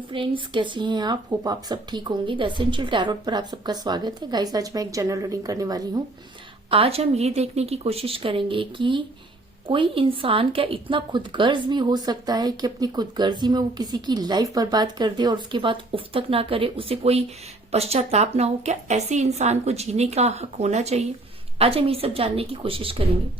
Hello friends, कैसे हैं आप? होप आप सब ठीक होंगे। द एसेंशियल टैरोट पर आप सबका स्वागत है। गाइस, आज मैं एक जनरल रीडिंग करने वाली हूँ। आज हम ये देखने की कोशिश करेंगे कि कोई इंसान क्या इतना खुदगर्ज भी हो सकता है कि अपनी खुदगर्जी में वो किसी की लाइफ बर्बाद कर दे और उसके बाद उफ तक ना करे, उसे कोई पश्चाताप ना हो। क्या ऐसे इंसान को जीने का हक होना चाहिए? आज हम ये सब जानने की कोशिश करेंगे।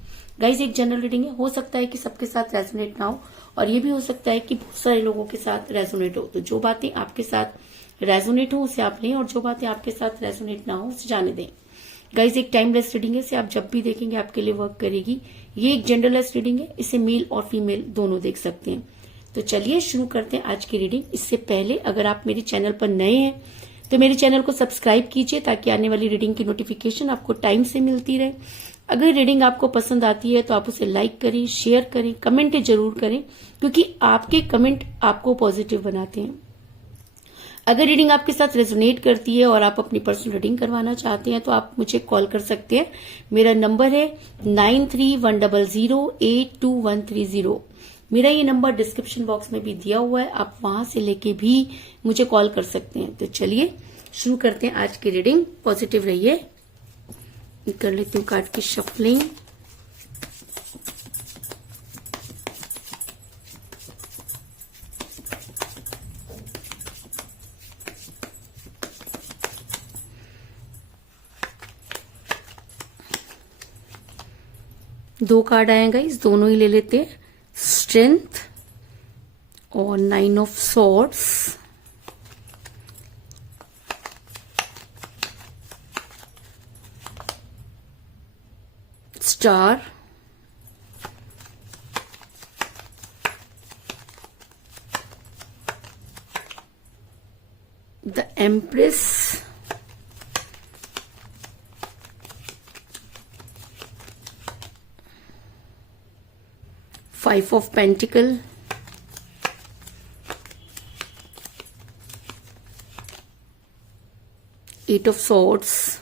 गाइज, एक जनरल रीडिंग है, हो सकता है कि सबके साथ रेजोनेट ना हो और ये भी हो सकता है कि बहुत सारे लोगों के साथ रेजोनेट हो। तो जो बातें आपके साथ रेजोनेट हो उसे आप लें और जो बातें आपके साथ रेजोनेट ना हो उसे जाने दें। गाइज, एक टाइमलेस रीडिंग है, इसे आप जब भी देखेंगे आपके लिए वर्क करेगी। ये एक जेंडरलेस रीडिंग है, इसे मेल और फीमेल दोनों देख सकते हैं। तो चलिए शुरू करते हैं आज की रीडिंग। इससे पहले अगर आप मेरे चैनल पर नए हैं तो मेरे चैनल को सब्सक्राइब कीजिए ताकि आने वाली रीडिंग की नोटिफिकेशन आपको टाइम से मिलती रहे। अगर रीडिंग आपको पसंद आती है तो आप उसे लाइक करें, शेयर करें, कमेंट जरूर करें क्योंकि आपके कमेंट आपको पॉजिटिव बनाते हैं। अगर रीडिंग आपके साथ रेजोनेट करती है और आप अपनी पर्सनल रीडिंग करवाना चाहते हैं तो आप मुझे कॉल कर सकते हैं। मेरा नंबर है 9310082130। मेरा ये नंबर डिस्क्रिप्शन बॉक्स में भी दिया हुआ है, आप वहां से लेके भी मुझे कॉल कर सकते हैं। तो चलिए शुरू करते हैं आज की रीडिंग। पॉजिटिव रहिए। कर लेती हूँ कार्ड की शफलिंग। दो कार्ड आएगा, इस दोनों ही ले लेते हैं। स्ट्रेंथ और 9 of swords. Star, the empress, five of pentacle, eight of swords,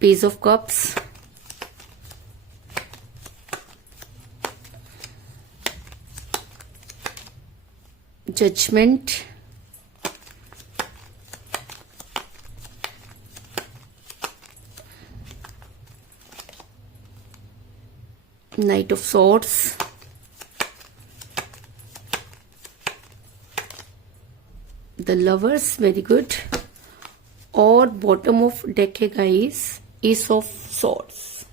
page of cups, judgment, knight of swords, the lovers, very good. और बॉटम ऑफ डेक है गाइस, एस ऑफ सॉर्ड्स।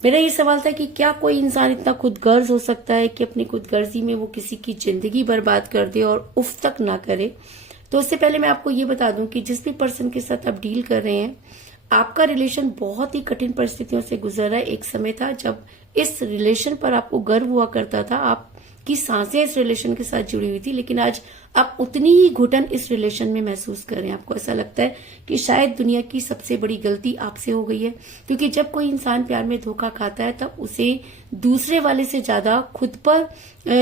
मेरा ये सवाल था कि क्या कोई इंसान इतना खुदगर्ज हो सकता है कि अपनी खुदगर्जी में वो किसी की जिंदगी बर्बाद कर दे और उफ तक ना करे। तो उससे पहले मैं आपको ये बता दूं कि जिस भी पर्सन के साथ आप डील कर रहे हैं, आपका रिलेशन बहुत ही कठिन परिस्थितियों से गुजर रहा है। एक समय था जब इस रिलेशन पर आपको गर्व हुआ करता था, आपकी सांसें इस रिलेशन के साथ जुड़ी हुई थी, लेकिन आज आप उतनी ही घुटन इस रिलेशन में महसूस कर रहे हैं। आपको ऐसा लगता है कि शायद दुनिया की सबसे बड़ी गलती आपसे हो गई है, क्योंकि जब कोई इंसान प्यार में धोखा खाता है तब उसे दूसरे वाले से ज्यादा खुद पर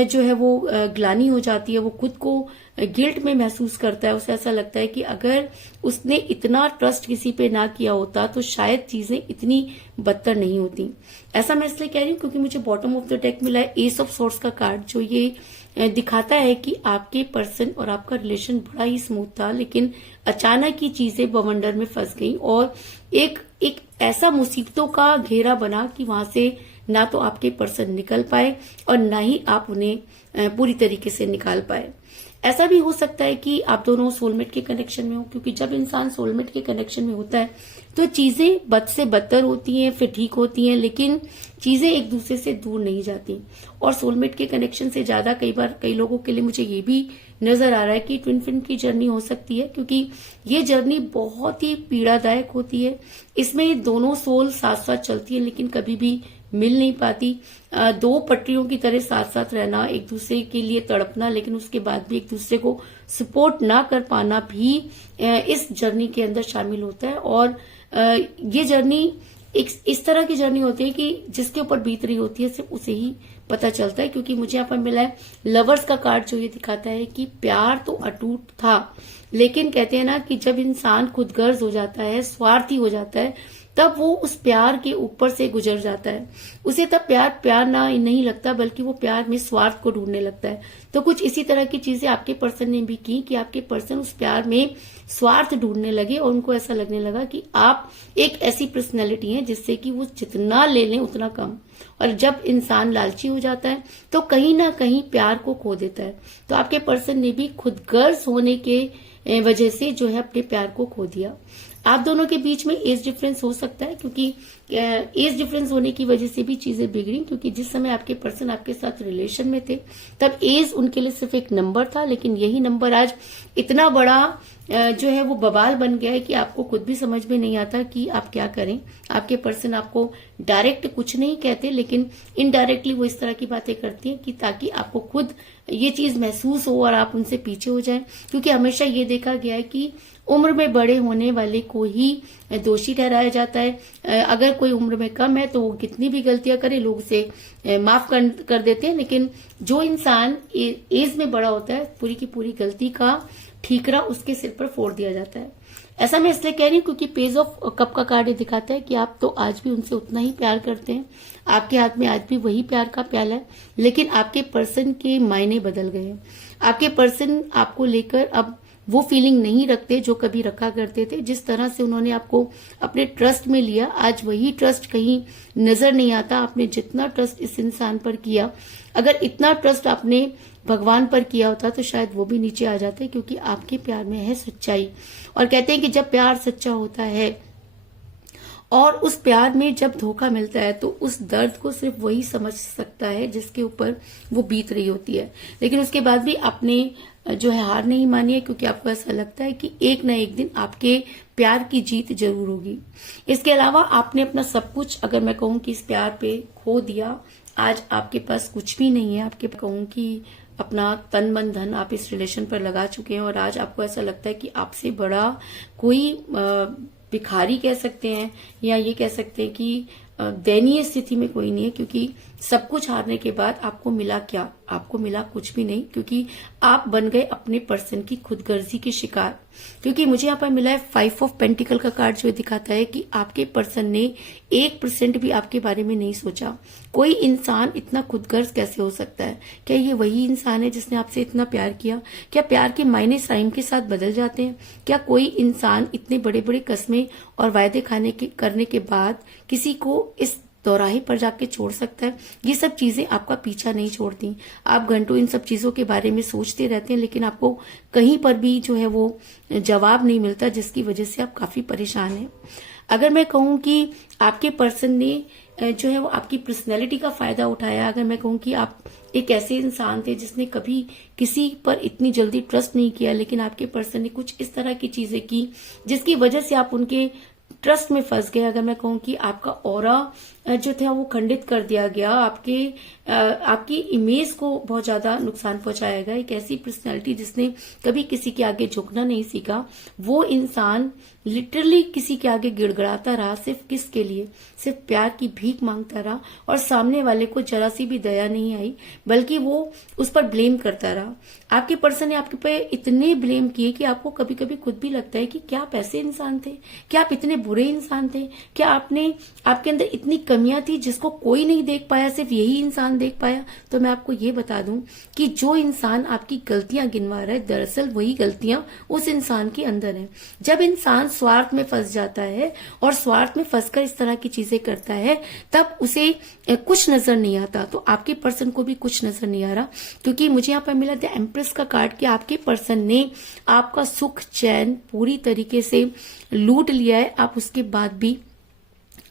जो है वो ग्लानि हो जाती है। वो खुद को गिल्ट में महसूस करता है। उसे ऐसा लगता है कि अगर उसने इतना ट्रस्ट किसी पे ना किया होता तो शायद चीजें इतनी बदतर नहीं होती। ऐसा मैं इसलिए कह रही हूँ क्योंकि मुझे बॉटम ऑफ द डेक मिला है एस ऑफ सॉर्ड्स का कार्ड, जो ये दिखाता है कि आपके पर्सन और आपका रिलेशन बड़ा ही स्मूथ था, लेकिन अचानक ही चीजें बवंडर में फंस गई और एक ऐसा मुसीबतों का घेरा बना कि वहां से ना तो आपके पर्सन निकल पाए और ना ही आप उन्हें पूरी तरीके से निकाल पाए। ऐसा भी हो सकता है कि आप दोनों सोलमेट के कनेक्शन में हो, क्योंकि जब इंसान सोलमेट के कनेक्शन में होता है तो चीजें बद से बदतर होती हैं, फिर ठीक होती हैं, लेकिन चीजें एक दूसरे से दूर नहीं जाती। और सोलमेट के कनेक्शन से ज्यादा कई लोगों के लिए मुझे ये भी नजर आ रहा है कि ट्विन फ्लेम की जर्नी हो सकती है, क्योंकि ये जर्नी बहुत ही पीड़ादायक होती है। इसमें दोनों सोल साथ साथ चलती है लेकिन कभी भी मिल नहीं पाती। दो पटरियों की तरह साथ साथ रहना, एक दूसरे के लिए तड़पना, लेकिन उसके बाद भी एक दूसरे को सपोर्ट ना कर पाना भी इस जर्नी के अंदर शामिल होता है। और ये जर्नी एक इस तरह की जर्नी होती है कि जिसके ऊपर बीत रही होती है सिर्फ उसे ही पता चलता है। क्योंकि मुझे यहाँ पर मिला है लवर्स का कार्ड, जो ये दिखाता है कि प्यार तो अटूट था, लेकिन कहते हैं ना कि जब इंसान खुदगर्ज हो जाता है, स्वार्थी हो जाता है, तब वो उस प्यार के ऊपर से गुजर जाता है। उसे तब प्यार ना नहीं लगता, बल्कि वो प्यार में स्वार्थ को ढूंढने लगता है। तो कुछ इसी तरह की चीजें आपके पर्सन ने भी की कि आपके पर्सन उस प्यार में स्वार्थ ढूंढने लगे और उनको ऐसा लगने लगा कि आप एक ऐसी पर्सनैलिटी हैं जिससे कि वो जितना ले लें उतना कम। और जब इंसान लालची हो जाता है तो कहीं ना कहीं प्यार को खो देता है। तो आपके पर्सन ने भी खुदगर्ज होने के वजह से जो है अपने प्यार को खो दिया। आप दोनों के बीच में एज डिफरेंस हो सकता है, क्योंकि एज डिफरेंस होने की वजह से भी चीजें बिगड़ी, क्योंकि जिस समय आपके पर्सन आपके साथ रिलेशन में थे तब एज उनके लिए सिर्फ एक नंबर था, लेकिन यही नंबर आज इतना बड़ा जो है वो बवाल बन गया है कि आपको खुद भी समझ में नहीं आता कि आप क्या करें। आपके पर्सन आपको डायरेक्ट कुछ नहीं कहते, लेकिन इनडायरेक्टली वो इस तरह की बातें करती हैं कि ताकि आपको खुद ये चीज महसूस हो और आप उनसे पीछे हो जाएं। क्योंकि हमेशा ये देखा गया है कि उम्र में बड़े होने वाले को ही दोषी ठहराया जाता है। अगर कोई उम्र में कम है तो वो कितनी भी गलतियां करे लोग उसे माफ कर देते हैं, लेकिन जो इंसान एज में बड़ा होता है पूरी की पूरी गलती का ठीकरा उसके सिर पर फोड़ दिया जाता है। ऐसा मैं इसलिए कह रही हूँ क्योंकि पेज ऑफ कप का कार्ड दिखाता है कि आप तो आज भी उनसे उतना ही प्यार करते हैं, आपके हाथ में आज भी वही प्यार का प्याला है, लेकिन आपके पर्सन के मायने बदल गए हैं। आपके पर्सन आपको लेकर अब वो फीलिंग नहीं रखते जो कभी रखा करते थे। जिस तरह से उन्होंने आपको अपने ट्रस्ट में लिया, आज वही ट्रस्ट कहीं नजर नहीं आता। आपने जितना ट्रस्ट इस इंसान पर किया, अगर इतना ट्रस्ट आपने भगवान पर किया होता तो शायद वो भी नीचे आ जाते, क्योंकि आपके प्यार में है सच्चाई। और कहते हैं कि जब प्यार सच्चा होता है और उस प्यार में जब धोखा मिलता है तो उस दर्द को सिर्फ वही समझ सकता है जिसके ऊपर वो बीत रही होती है। लेकिन उसके बाद भी आपने जो है हार नहीं मानी है, क्योंकि आपको ऐसा लगता है कि एक न एक दिन आपके प्यार की जीत जरूर होगी। इसके अलावा आपने अपना सब कुछ, अगर मैं कहूं कि इस प्यार पे खो दिया, आज आपके पास कुछ भी नहीं है। आपके कहूं कि अपना तन मन धन आप इस रिलेशन पर लगा चुके हैं और आज आपको ऐसा लगता है कि आपसे बड़ा कोई भिखारी कह सकते हैं या ये कह सकते हैं कि दयनीय स्थिति में कोई नहीं है, क्योंकि सब कुछ हारने के बाद आपको मिला क्या? आपको मिला कुछ भी नहीं, क्योंकि आप बन गए अपने पर्सन की खुदगर्जी के शिकार। क्योंकि मुझे यहाँ पर मिला है 5 ऑफ पेंटिकल का कार्ड, जो दिखाता है कि आपके पर्सन ने 1% भी आपके बारे में नहीं सोचा। कोई इंसान इतना खुदगर्ज कैसे हो सकता है? क्या ये वही इंसान है जिसने आपसे इतना प्यार किया? क्या प्यार के मायने टाइम के साथ बदल जाते हैं? क्या कोई इंसान इतने बड़े बड़े कस्में और वायदे करने के बाद किसी को इस दोराहे पर जाके छोड़ सकता है? ये सब चीजें आपका पीछा नहीं छोड़ती। आप घंटों इन सब चीजों के बारे में सोचते रहते हैं, लेकिन आपको कहीं पर भी जो है वो जवाब नहीं मिलता, जिसकी वजह से आप काफी परेशान हैं। अगर मैं कहूं कि आपके पर्सन ने जो है वो आपकी पर्सनैलिटी का फायदा उठाया, अगर मैं कहूं कि आप एक ऐसे इंसान थे जिसने कभी किसी पर इतनी जल्दी ट्रस्ट नहीं किया, लेकिन आपके पर्सन ने कुछ इस तरह की चीजें की जिसकी वजह से आप उनके ट्रस्ट में फंस गए। अगर मैं कहूं कि आपका ऑरा जो था वो खंडित कर दिया गया, आपकी इमेज को बहुत ज्यादा नुकसान पहुंचाया गया। एक ऐसी पर्सनैलिटी जिसने कभी किसी के आगे झुकना नहीं सीखा, वो इंसान लिटरली किसी के आगे गिड़गिड़ाता रहा। सिर्फ किसके लिए? सिर्फ प्यार की भीख मांगता रहा और सामने वाले को जरा सी भी दया नहीं आई, बल्कि वो उस पर ब्लेम करता रहा। आपके पर्सन ने आपके पे इतने ब्लेम किए कि आपको कभी कभी खुद भी लगता है कि क्या आप ऐसे इंसान थे? क्या आप इतने बुरे इंसान थे? क्या आपके अंदर इतनी कमियां थी जिसको कोई नहीं देख पाया, सिर्फ यही इंसान देख पाया? तो मैं आपको ये बता दूं कि जो इंसान आपकी गलतियां गिनवा रहा है, दरअसल वही गलतियां उस इंसान के अंदर हैं। जब इंसान स्वार्थ में फंस जाता है और स्वार्थ में फंसकर इस तरह की चीजें करता है, तब उसे कुछ नजर नहीं आता। तो आपके पर्सन को भी कुछ नजर नहीं आ रहा, क्योंकि मुझे यहाँ पर मिला द एम्प्रेस का कार्ड कि आपके पर्सन ने आपका सुख चैन पूरी तरीके से लूट लिया है। आप उसके बाद भी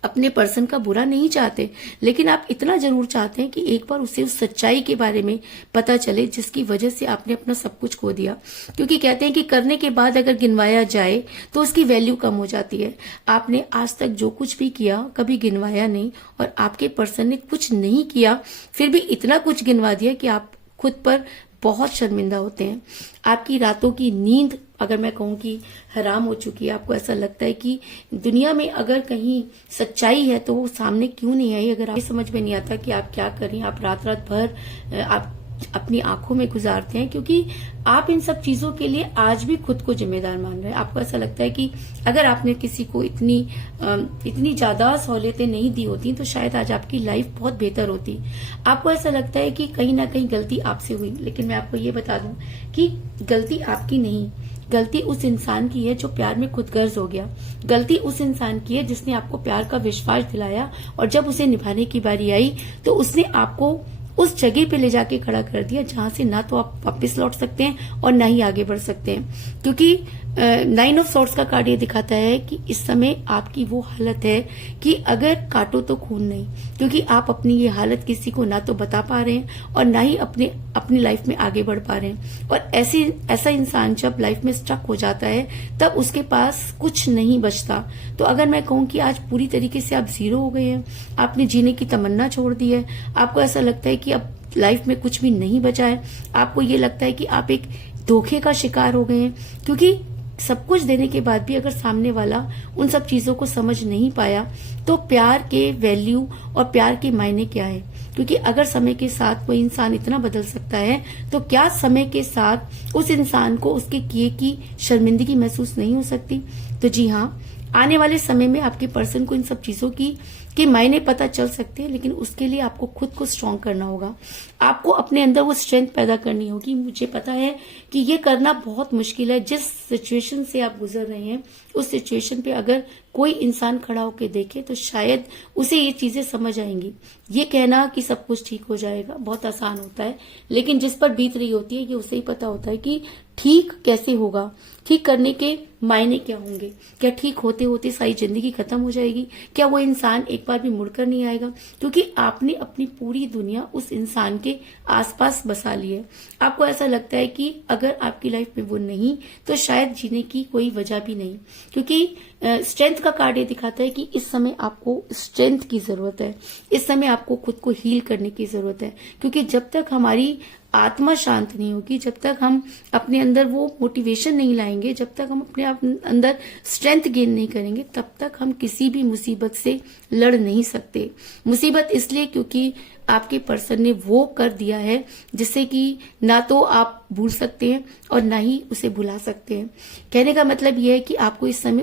अपने पर्सन का बुरा नहीं चाहते, लेकिन आप इतना जरूर चाहते हैं कि एक बार उसे उस सच्चाई के बारे में पता चले जिसकी वजह से आपने अपना सब कुछ खो दिया। क्योंकि कहते हैं कि करने के बाद अगर गिनवाया जाए तो उसकी वैल्यू कम हो जाती है। आपने आज तक जो कुछ भी किया कभी गिनवाया नहीं, और आपके पर्सन ने कुछ नहीं किया फिर भी इतना कुछ गिनवा दिया कि आप खुद पर बहुत शर्मिंदा होते हैं। आपकी रातों की नींद, अगर मैं कहूं कि हराम हो चुकी है। आपको ऐसा लगता है कि दुनिया में अगर कहीं सच्चाई है तो वो सामने क्यों नहीं आई। अगर आप समझ में नहीं आता कि आप क्या करें, आप रात भर आप अपनी आंखों में गुजारते हैं, क्योंकि आप इन सब चीजों के लिए आज भी खुद को जिम्मेदार मान रहे हैं। आपको ऐसा लगता है कि अगर आपने किसी को इतनी ज्यादा सहूलियतें नहीं दी होती तो शायद आज आपकी लाइफ बहुत बेहतर होती। आपको ऐसा लगता है कि कहीं ना कहीं गलती आपसे हुई, लेकिन मैं आपको ये बता दूं कि गलती आपकी नहीं, गलती उस इंसान की है जो प्यार में खुदगर्ज हो गया। गलती उस इंसान की है जिसने आपको प्यार का विश्वास दिलाया, और जब उसे निभाने की बारी आई तो उसने आपको उस जगह पे ले जाके खड़ा कर दिया जहां से ना तो आप वापस लौट सकते हैं और ना ही आगे बढ़ सकते हैं। क्योंकि 9 ऑफ सॉर्ड्स का कार्ड ये दिखाता है कि इस समय आपकी वो हालत है कि अगर काटो तो खून नहीं, क्योंकि आप अपनी ये हालत किसी को ना तो बता पा रहे हैं और ना ही अपनी लाइफ में आगे बढ़ पा रहे हैं। और ऐसा इंसान जब लाइफ में स्टक हो जाता है तब उसके पास कुछ नहीं बचता। तो अगर मैं कहूं कि आज पूरी तरीके से आप जीरो हो गए हैं, आपने जीने की तमन्ना छोड़ दी है, आपको ऐसा लगता है कि अब लाइफ में कुछ भी नहीं बचा है, आपको ये लगता है कि आप एक धोखे का शिकार हो गए हैं, क्योंकि सब कुछ देने के बाद भी अगर सामने वाला उन सब चीजों को समझ नहीं पाया तो प्यार के वैल्यू और प्यार के मायने क्या है। क्योंकि अगर समय के साथ कोई इंसान इतना बदल सकता है तो क्या समय के साथ उस इंसान को उसके किए की शर्मिंदगी महसूस नहीं हो सकती। तो जी हाँ, आने वाले समय में आपके पर्सन को इन सब चीजों के मायने पता चल सकते हैं, लेकिन उसके लिए आपको खुद को स्ट्रांग करना होगा। आपको अपने अंदर वो स्ट्रेंथ पैदा करनी होगी। मुझे पता है कि ये करना बहुत मुश्किल है। जिस सिचुएशन से आप गुजर रहे हैं उस सिचुएशन पे अगर कोई इंसान खड़ा होकर देखे तो शायद उसे ये चीजें समझ आएंगी। ये कहना कि सब कुछ ठीक हो जाएगा बहुत आसान होता है, लेकिन जिस पर बीत रही होती है ये उसे ही पता होता है कि ठीक कैसे होगा, ठीक करने के मायने क्या होंगे। क्या ठीक होते होते सारी जिंदगी खत्म हो जाएगी? क्या वो इंसान एक बार भी मुड़कर नहीं आएगा? क्योंकि आपने अपनी पूरी दुनिया उस इंसान के आसपास बसा ली है। आपको ऐसा लगता है कि अगर आपकी लाइफ में वो नहीं तो शायद जीने की कोई वजह भी नहीं। क्योंकि स्ट्रेंथ का कार्ड ये दिखाता है कि इस समय आपको स्ट्रेंथ की जरूरत है, इस समय आपको खुद को हील करने की जरूरत है। क्योंकि जब तक हमारी आत्मा शांत नहीं होगी, जब तक हम अपने अंदर वो मोटिवेशन नहीं लाएंगे, जब तक हम अपने अंदर स्ट्रेंथ गेन नहीं करेंगे, तब तक हम किसी भी मुसीबत से लड़ नहीं सकते। मुसीबत इसलिए क्योंकि आपके पर्सन ने वो कर दिया है जिससे कि ना तो आप भूल सकते हैं और ना ही उसे भुला सकते हैं। कहने का मतलब यह है कि आपको इस समय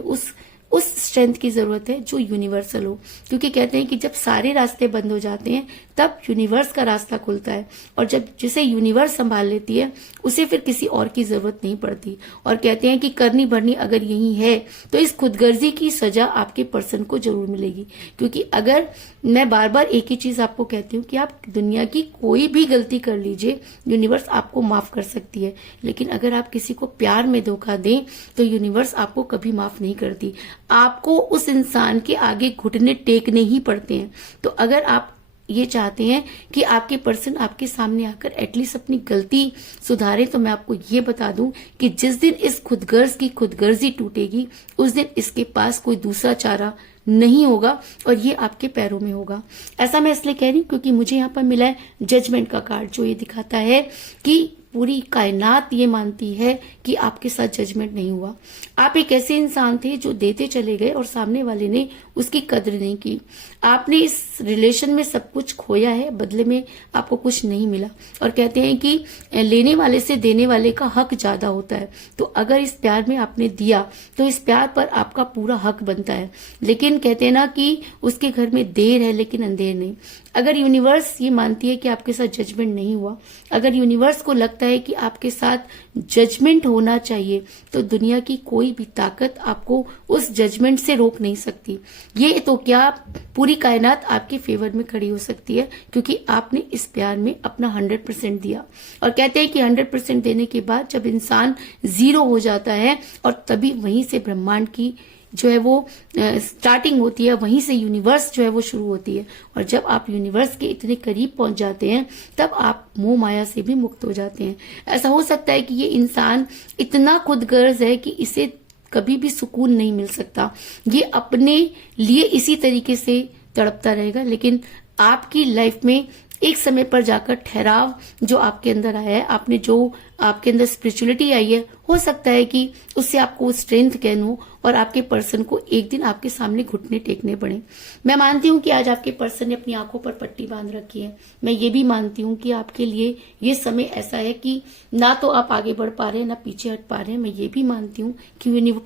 उस स्ट्रेंथ की जरूरत है जो यूनिवर्सल हो। क्योंकि कहते हैं कि जब सारे रास्ते बंद हो जाते हैं तब यूनिवर्स का रास्ता खुलता है, और जब जिसे यूनिवर्स संभाल लेती है उसे फिर किसी और की जरूरत नहीं पड़ती। और कहते हैं कि करनी भरनी अगर यही है तो इस खुदगर्जी की सजा आपके पर्सन को जरूर मिलेगी। क्योंकि अगर मैं बार बार एक ही चीज आपको कहती हूँ कि आप दुनिया की कोई भी गलती कर लीजिए, यूनिवर्स आपको माफ कर सकती है, लेकिन अगर आप किसी को प्यार में धोखा दें तो यूनिवर्स आपको कभी माफ नहीं करती। आपको उस इंसान के आगे घुटने टेकने ही पड़ते हैं। तो अगर आप ये चाहते हैं कि आपके पर्सन आपके सामने आकर एटलीस्ट अपनी गलती सुधारे, तो मैं आपको ये बता दूं कि जिस दिन इस खुदगर्ज की खुदगर्जी टूटेगी उस दिन इसके पास कोई दूसरा चारा नहीं होगा और ये आपके पैरों में होगा। ऐसा मैं इसलिए कह रही हूं क्योंकि मुझे यहाँ पर मिला है जजमेंट का कार्ड, जो ये दिखाता है कि पूरी कायनात ये मानती है कि आपके साथ जजमेंट नहीं हुआ। आप एक ऐसे इंसान थे जो देते चले गए और सामने वाले ने उसकी कद्र नहीं की। आपने इस रिलेशन में सब कुछ खोया है, बदले में आपको कुछ नहीं मिला। और कहते हैं कि लेने वाले से देने वाले का हक ज्यादा होता है। तो अगर इस प्यार में आपने दिया तो इस प्यार पर आपका पूरा हक बनता है। लेकिन कहते हैं ना कि उसके घर में देर है लेकिन अंधेर नहीं। अगर यूनिवर्स ये मानती है कि आपके साथ जजमेंट नहीं हुआ, अगर यूनिवर्स को लगता है कि आपके साथ जजमेंट होना चाहिए, तो दुनिया की कोई भी ताकत आपको उस जजमेंट से रोक नहीं सकती। ये तो क्या, पूरी कायनात आपके फेवर में खड़ी हो सकती है क्योंकि आपने इस प्यार में अपना 100% दिया। और कहते हैं कि 100% देने के बाद जब इंसान 0 हो जाता है और तभी वहीं से ब्रह्मांड की जो है वो स्टार्टिंग होती है, वहीं से यूनिवर्स जो है वो शुरू होती है। और जब आप यूनिवर्स के इतने करीब पहुंच जाते हैं तब आप मोह माया से भी मुक्त हो जाते हैं। ऐसा हो सकता है कि ये इंसान इतना खुदगर्ज है कि इसे कभी भी सुकून नहीं मिल सकता, ये अपने लिए इसी तरीके से तड़पता रहेगा। लेकिन आपकी लाइफ में एक समय पर जाकर ठहराव जो आपके अंदर आया है, आपने जो आपके अंदर स्पिरिचुअलिटी आई है, हो सकता है कि उससे आपको स्ट्रेंथ गेन हो और आपके पर्सन को एक दिन आपके सामने घुटने टेकने पड़े। मैं मानती हूँ कि आज आपके पर्सन ने अपनी आंखों पर पट्टी बांध रखी है। मैं ये भी मानती हूँ कि आपके लिए ये समय ऐसा है कि ना तो आप आगे बढ़ पा रहे हैं, ना पीछे हट पा रहे हैं। मैं ये भी मानती हूँ कि यूनिवर्स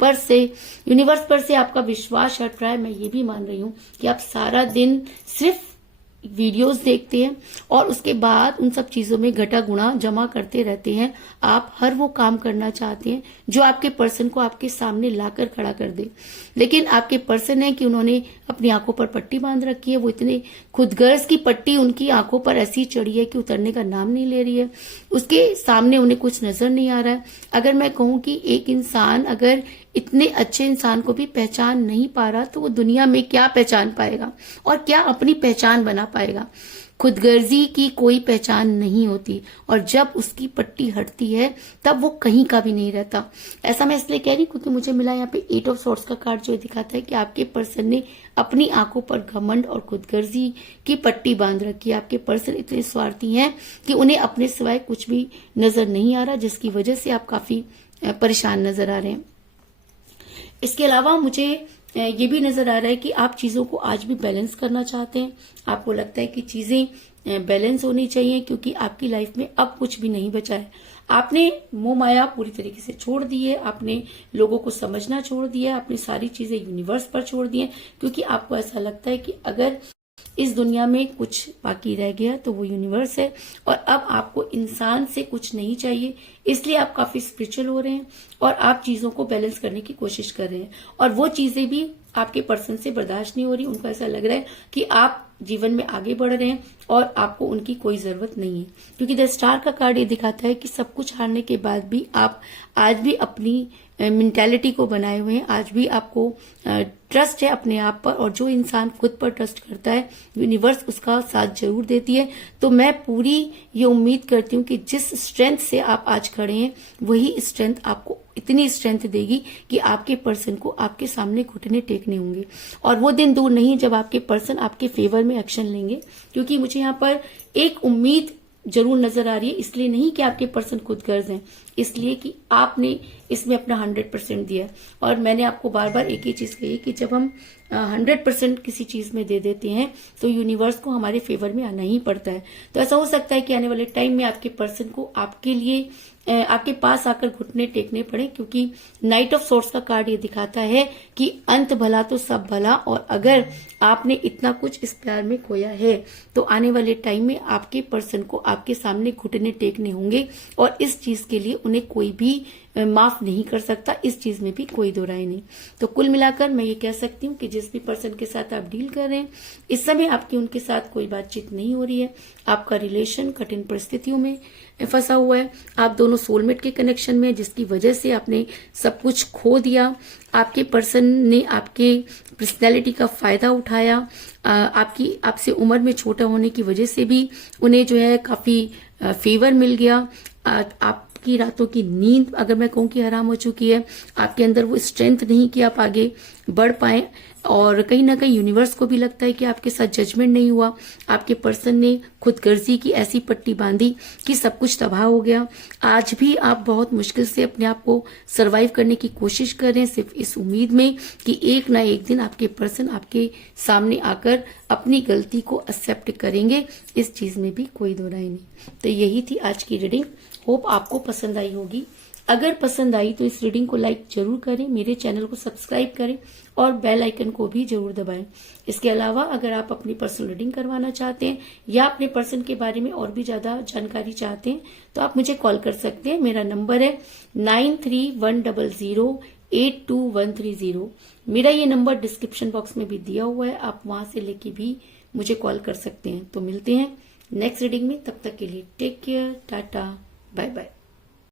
पर से आपका विश्वास हट रहा है। मैं ये भी मान रही हूँ कि आप सारा दिन सिर्फ वीडियोस देखते हैं और उसके बाद उन सब चीजों में घटा गुणा जमा करते रहते हैं। आप हर वो काम करना चाहते हैं जो आपके पर्सन को आपके सामने लाकर खड़ा कर दे, लेकिन आपके पर्सन है कि उन्होंने अपनी आंखों पर पट्टी बांध रखी है। वो इतने खुदगर्ज की पट्टी उनकी आंखों पर ऐसी चढ़ी है कि उतरने का नाम नहीं ले रही है। उसके सामने उन्हें कुछ नजर नहीं आ रहा है। अगर मैं कहूं कि एक इंसान अगर इतने अच्छे इंसान को भी पहचान नहीं पा रहा तो वो दुनिया में क्या पहचान पाएगा और क्या अपनी पहचान बना पाएगा। खुदगर्जी की कोई पहचान नहीं होती और जब उसकी पट्टी हटती है तब वो कहीं का भी नहीं रहता। ऐसा मैं इसलिए कह रही क्योंकि मुझे मिला यहाँ पे 8 ऑफ सॉर्ड्स का कार्ड जो दिखाता है कि आपके पर्सन ने अपनी आंखों पर घमंड और खुदगर्जी की पट्टी बांध रखी है। आपके पर्सन इतने स्वार्थी हैं कि उन्हें अपने सिवाय कुछ भी नजर नहीं आ रहा, जिसकी वजह से आप काफी परेशान नजर आ रहे हैं। इसके अलावा मुझे ये भी नजर आ रहा है कि आप चीजों को आज भी बैलेंस करना चाहते हैं। आपको लगता है कि चीजें बैलेंस होनी चाहिए क्योंकि आपकी लाइफ में अब कुछ भी नहीं बचा है। आपने मोह माया पूरी तरीके से छोड़ दी है, आपने लोगों को समझना छोड़ दिया, आपने सारी चीजें यूनिवर्स पर छोड़ दी है क्योंकि आपको ऐसा लगता है कि अगर इस दुनिया में कुछ बाकी रह गया तो वो यूनिवर्स है और अब आपको इंसान से कुछ नहीं चाहिए। इसलिए आप काफी स्पिरिचुअल हो रहे हैं और आप चीजों को बैलेंस करने की कोशिश कर रहे हैं और वो चीजें भी आपके पर्सन से बर्दाश्त नहीं हो रही। उनको ऐसा लग रहा है कि आप जीवन में आगे बढ़ रहे हैं और आपको उनकी कोई जरूरत नहीं है क्योंकि द स्टार का कार्ड ये दिखाता है कि सब कुछ हारने के बाद भी आप आज भी अपनी मेंटालिटी को बनाए हुए हैं। आज भी आपको ट्रस्ट है अपने आप पर और जो इंसान खुद पर ट्रस्ट करता है यूनिवर्स उसका साथ जरूर देती है। तो मैं पूरी ये उम्मीद करती हूँ कि जिस स्ट्रेंथ से आप आज खड़े हैं वही स्ट्रेंथ आपको इतनी स्ट्रेंथ देगी कि आपके पर्सन को आपके सामने घुटने टेकने होंगे और वो दिन दूर नहीं जब आपके पर्सन आपके फेवर में एक्शन लेंगे। क्योंकि मुझे यहाँ पर एक उम्मीद जरूर नजर आ रही है, इसलिए नहीं कि आपके पर्सन खुदगर्ज हैं, इसलिए कि आपने इसमें अपना 100% दिया। और मैंने आपको बार बार एक ही चीज कही कि जब हम 100% किसी चीज में दे देते हैं तो यूनिवर्स को हमारे फेवर में आना ही पड़ता है। तो ऐसा हो सकता है कि आने वाले टाइम में आपके पर्सन को आपके लिए आपके पास आकर घुटने टेकने पड़े क्योंकि नाइट ऑफ सॉर्ड्स का कार्ड ये दिखाता है कि अंत भला तो सब भला। और अगर आपने इतना कुछ इस प्यार में खोया है तो आने वाले टाइम में आपके पर्सन को आपके सामने घुटने टेकने होंगे और इस चीज के लिए उन्हें कोई भी माफ नहीं कर सकता। इस चीज में भी कोई दो राय नहीं। तो कुल मिलाकर मैं ये कह सकती हूँ कि जिस भी पर्सन के साथ आप डील कर रहे हैं इस समय आपकी उनके साथ कोई बातचीत नहीं हो रही है। आपका रिलेशन कठिन परिस्थितियों में फंसा हुआ है। आप दोनों सोलमेट के कनेक्शन में जिसकी वजह से आपने सब कुछ खो दिया। आपके पर्सन ने आपके पर्सनैलिटी का फायदा उठाया। आपसे उम्र में छोटा होने की वजह से भी उन्हें जो है काफी फेवर मिल गया। आपकी रातों की नींद अगर मैं कहूँ कि हराम हो चुकी है। आपके अंदर वो स्ट्रेंथ नहीं कि आप आगे बढ़ पाए और कहीं ना कहीं यूनिवर्स को भी लगता है कि आपके साथ जजमेंट नहीं हुआ। आपके पर्सन ने खुदगर्जी की ऐसी पट्टी बांधी कि सब कुछ तबाह हो गया। आज भी आप बहुत मुश्किल से अपने आप को सरवाइव करने की कोशिश कर रहे हैं सिर्फ इस उम्मीद में कि एक ना एक दिन आपके पर्सन आपके सामने आकर अपनी गलती को एक्सेप्ट करेंगे। इस चीज में भी कोई दो राय नहीं। तो यही थी आज की रीडिंग। होप आपको पसंद आई होगी। अगर पसंद आई तो इस रीडिंग को लाइक जरूर करें, मेरे चैनल को सब्सक्राइब करें और बेल आइकन को भी जरूर दबाएं। इसके अलावा अगर आप अपनी पर्सनल रीडिंग करवाना चाहते हैं या अपने पर्सन के बारे में और भी ज्यादा जानकारी चाहते हैं तो आप मुझे कॉल कर सकते हैं। मेरा नंबर है 9310082130। मेरा ये नंबर डिस्क्रिप्शन बॉक्स में भी दिया हुआ है, आप वहां से लेके भी मुझे कॉल कर सकते हैं। तो मिलते हैं नेक्स्ट रीडिंग में, तब तक के लिए take care, tata, bye bye.